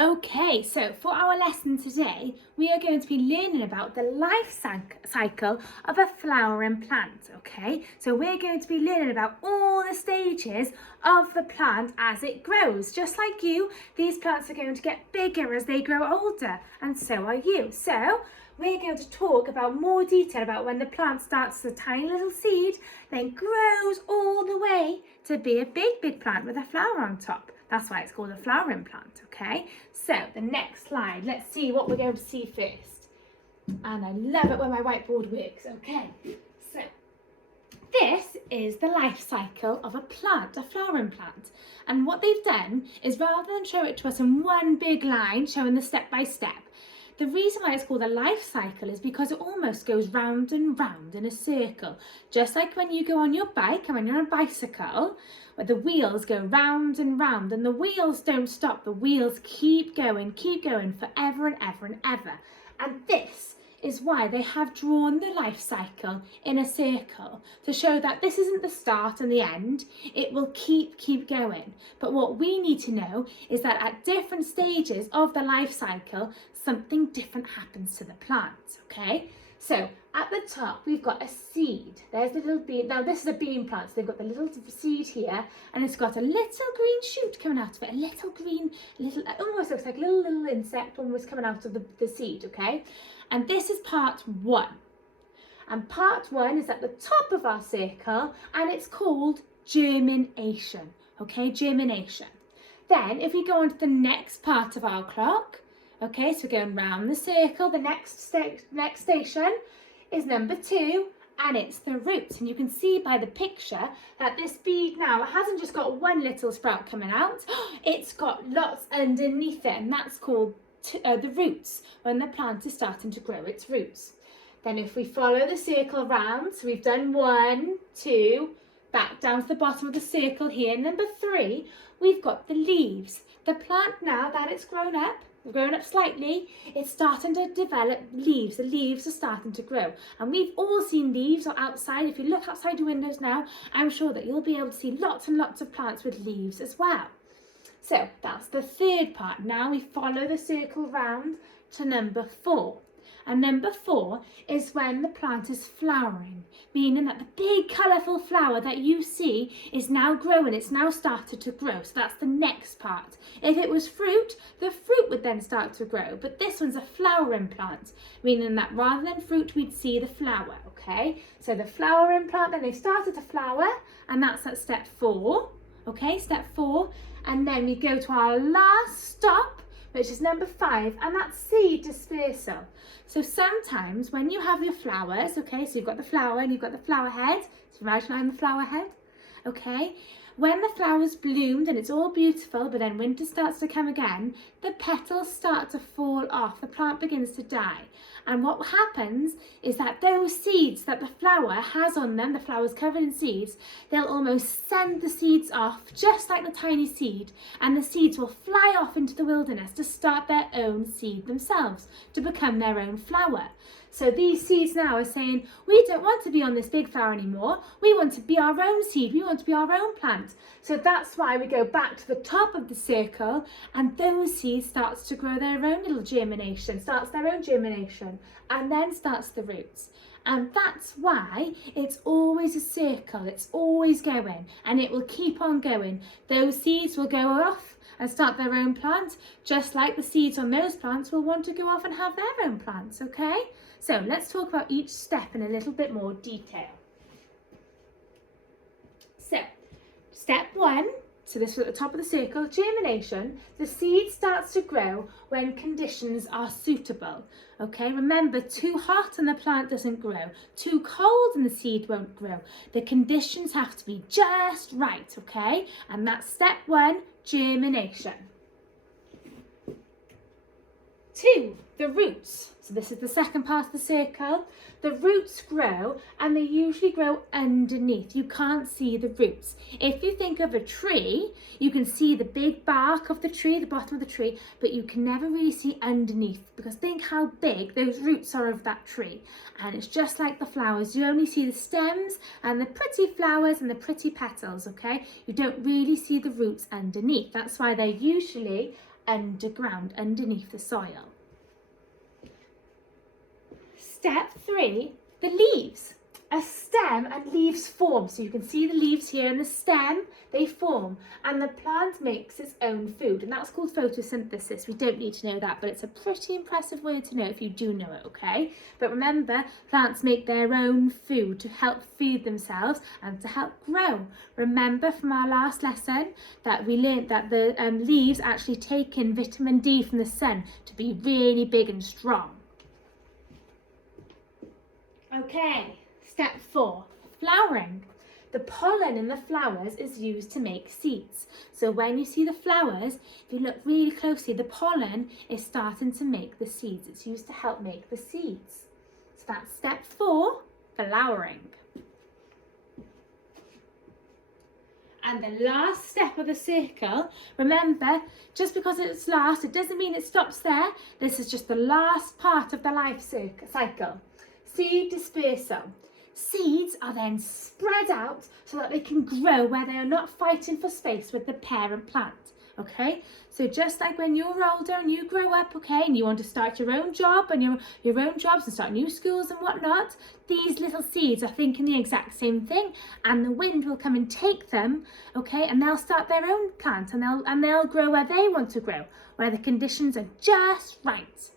Okay, so for our lesson today, we are going to be learning about the life cycle of a flowering plant, okay? So we're going to be learning about all the stages of the plant as it grows. Just like you, these plants are going to get bigger as they grow older, and so are you. So we're going to talk about more detail about when the plant starts as a tiny little seed, then grows all the way to be a big plant with a flower on top. That's why it's called a flowering plant, okay? So the next slide, let's see what we're going to see first. And I love it when my whiteboard works, okay? So this is the life cycle of a plant, a flowering plant. And what they've done is rather than show it to us in one big line, showing the step by step, the reason why it's called a life cycle is because it almost goes round and round in a circle. Just like when you go on your bike and when you're on a bicycle, where the wheels go round and round and the wheels don't stop. The wheels keep going forever and ever and ever. And this is why they have drawn the life cycle in a circle to show that this isn't the start and the end. It will keep going. But what we need to know is that at different stages of the life cycle, something different happens to the plant, okay? So at the top, we've got a seed. There's the little bean. Now this is a bean plant, so they've got the little seed here, and it's got a little green shoot coming out of it, it almost looks like a little insect almost coming out of the seed, okay? And this is part one. And part one is at the top of our circle, and it's called germination, okay? Germination. Then if we go on to the next part of our clock, okay, so we're going round the circle, the next station is number 2, and it's the roots. And you can see by the picture that this bead now, it hasn't just got one little sprout coming out, it's got lots underneath it, and that's called the roots, when the plant is starting to grow its roots. Then if we follow the circle round, so we've done 1, 2, back down to the bottom of the circle here, number 3, we've got the leaves. The plant, now that it's grown up slightly, it's starting to develop leaves. The leaves are starting to grow. And we've all seen leaves outside. If you look outside your windows now, I'm sure that you'll be able to see lots and lots of plants with leaves as well. So that's the third part. Now we follow the circle round to number 4. And number 4 is when the plant is flowering, meaning that the big colourful flower that you see is now growing, it's now started to grow. So that's the next part. If it was fruit, the fruit would then start to grow. But this one's a flowering plant, meaning that rather than fruit, we'd see the flower, okay? So the flowering plant, then they've started to flower, and that's at step 4, okay? Step 4, and then we go to our last stop, which is number 5, and that's seed dispersal. So sometimes when you have your flowers, okay, so you've got the flower and you've got the flower head, so imagine I'm the flower head, okay, when the flowers bloomed and it's all beautiful, but then winter starts to come again, the petals start to fall off, the plant begins to die. And what happens is that those seeds that the flower has on them, the flower's covered in seeds, they'll almost send the seeds off just like the tiny seed, and the seeds will fly off into the wilderness to start their own seed themselves, to become their own flower. So these seeds now are saying, we don't want to be on this big flower anymore. We want to be our own seed. We want to be our own plant. So that's why we go back to the top of the circle, and those seeds starts to grow their own little germination, and then starts the roots. And that's why it's always a circle. It's always going, and it will keep on going. Those seeds will go off and start their own plant, just like the seeds on those plants will want to go off and have their own plants, okay? So let's talk about each step in a little bit more detail. So, step 1, so this was at the top of the circle, germination. The seed starts to grow when conditions are suitable, okay? Remember, too hot and the plant doesn't grow. Too cold and the seed won't grow. The conditions have to be just right, okay? And that's step 1, germination. 2, the roots. So this is the second part of the circle. The roots grow, and they usually grow underneath. You can't see the roots. If you think of a tree, you can see the big bark of the tree, the bottom of the tree, but you can never really see underneath, because think how big those roots are of that tree. And it's just like the flowers. You only see the stems and the pretty flowers and the pretty petals, okay? You don't really see the roots underneath. That's why they're usually underground, underneath the soil. Step 3, the leaves. A stem and leaves form. So you can see the leaves here and the stem, they form. And the plant makes its own food. And that's called photosynthesis. We don't need to know that, but it's a pretty impressive word to know if you do know it, okay? But remember, plants make their own food to help feed themselves and to help grow. Remember from our last lesson that we learned that the leaves actually take in vitamin D from the sun to be really big and strong. Okay. Step 4, flowering. The pollen in the flowers is used to make seeds. So when you see the flowers, if you look really closely, the pollen is starting to make the seeds. It's used to help make the seeds. So that's step 4, flowering. And the last step of the circle, remember, just because it's last, it doesn't mean it stops there. This is just the last part of the life cycle. Seed dispersal. Seeds are then spread out so that they can grow where they are not fighting for space with the parent plant, okay? So just like when you're older and you grow up, okay, and you want to start your own job and your own jobs and start new schools and whatnot, these little seeds are thinking the exact same thing, and the wind will come and take them, okay, and they'll start their own plant and they'll grow where they want to grow, where the conditions are just right.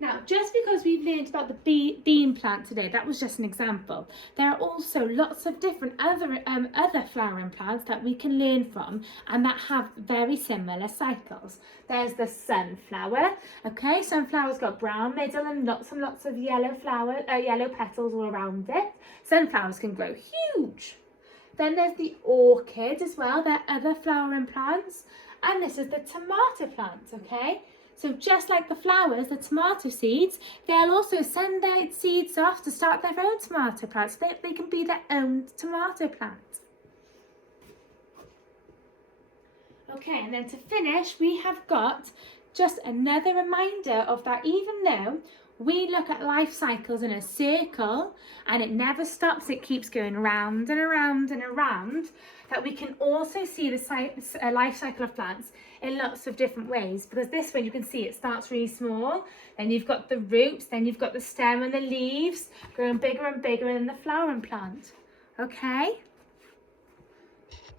Now, just because we've learned about the bean plant today, that was just an example. There are also lots of different other flowering plants that we can learn from and that have very similar cycles. There's the sunflower. Okay, sunflower's got brown middle and lots of yellow petals all around it. Sunflowers can grow huge. Then there's the orchid as well. There are other flowering plants. And this is the tomato plant, okay? So just like the flowers, the tomato seeds, they'll also send their seeds off to start their own tomato plants so that they can be their own tomato plant. Okay, and then to finish, we have got just another reminder of that even though we look at life cycles in a circle and it never stops, it keeps going around and around and around, that we can also see the life cycle of plants in lots of different ways, because this one you can see it starts really small, then you've got the roots, then you've got the stem and the leaves growing bigger and bigger in the flowering plant. Okay?